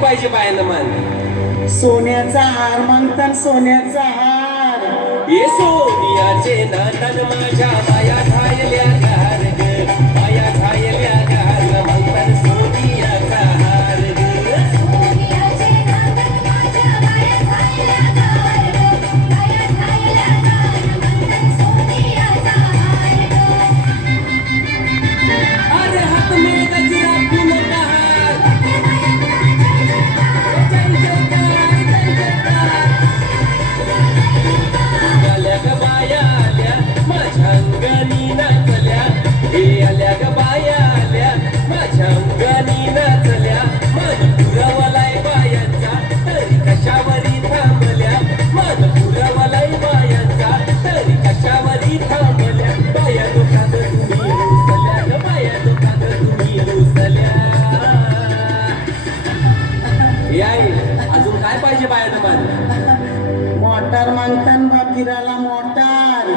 पाहिजे बायानं मान? सोन्याचा हार मागतात, सोन्याचा हार. ये सोनियाचे नातन माझ्या बाया घायल्या गार ग, बाया घायल्या गार मागतात सोनियाचा हार ग. सोनियाचे नातन माझ्या बाया घायल्या गार ग, बाया घायल्या गार मागतात सोनियाचा हार ग. अरे हात में गजरा फूलों का हार, जय जयकार जय जयकार. आल्या ग बाया आल्या माझ्या अंगणी नाचल्या, हे आल्या ग बाया आल्या माझ्या अंगणी नाचल्या. मान पुरवलाय बायांचा तरी कशावरी थांबल्या, मान पुरवलाय बायांचा तरी कशावरी थांबल्या. बाया लोकात तुम्ही रुसल्या ग, बाया लोकात तुम्ही रुसल्या. याय अजून काय पाहिजे बायानं मान? मोटार मागतात बा फिरायला मोटार.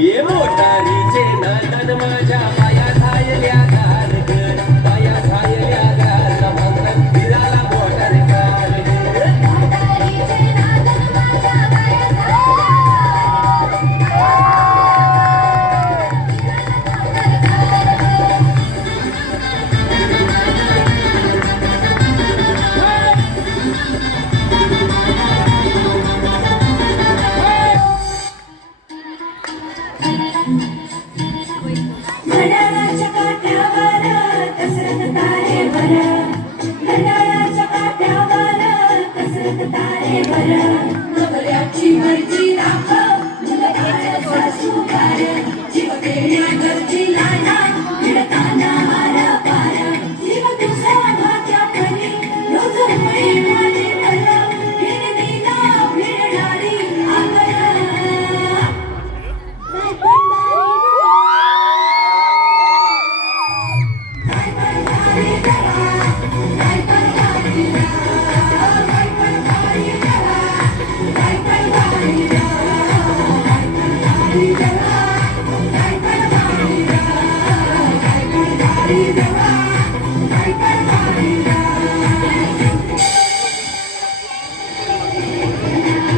ये मोटारीचे नातन माझ्या बाया घायल्या गार ग, बाया घायल्या गार मागतात फिरायला मोटार कार ग. मोटारीचे नातन माझ्या बाया घायल्या गार ग, घड्याळाच्या काट्यावर कसरत तारेवर, घड्याळाच्या काट्यावर कसरत तारेवर. नवऱ्याची मर्जी राखव मुलगाच्या सासूबार, जीव देण्या गरजीला ना भिडताना हार पार. जीव तुझा भाग्यापरी रोज होई माझे भर, भिडणीला भिडणारी आगर.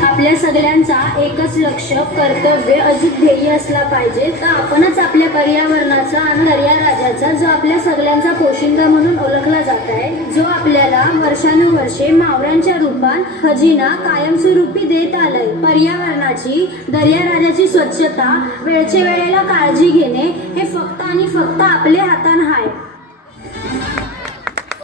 आपल्या सगळ्यांचा एकच लक्ष, कर्तव्य, अचूक ध्येय असला पाहिजे तर आपणच आपल्या पर्यावरणाचा आणि पर्याराजाचा, जो आपल्या सगळ्यांचा पोशिंदा म्हणून ओळखला जात आहे, जो आपल्याला वर्षानुवर्षे मावळ्यांच्या रूपात खजिना कायमस्वरूपी देत आलाय. पर्यावरणाची, दर्याराजाची स्वच्छता, वेळच्या वेळेला काळजी घेणे हे फक्त आणि फक्त आपल्या हातात आहे.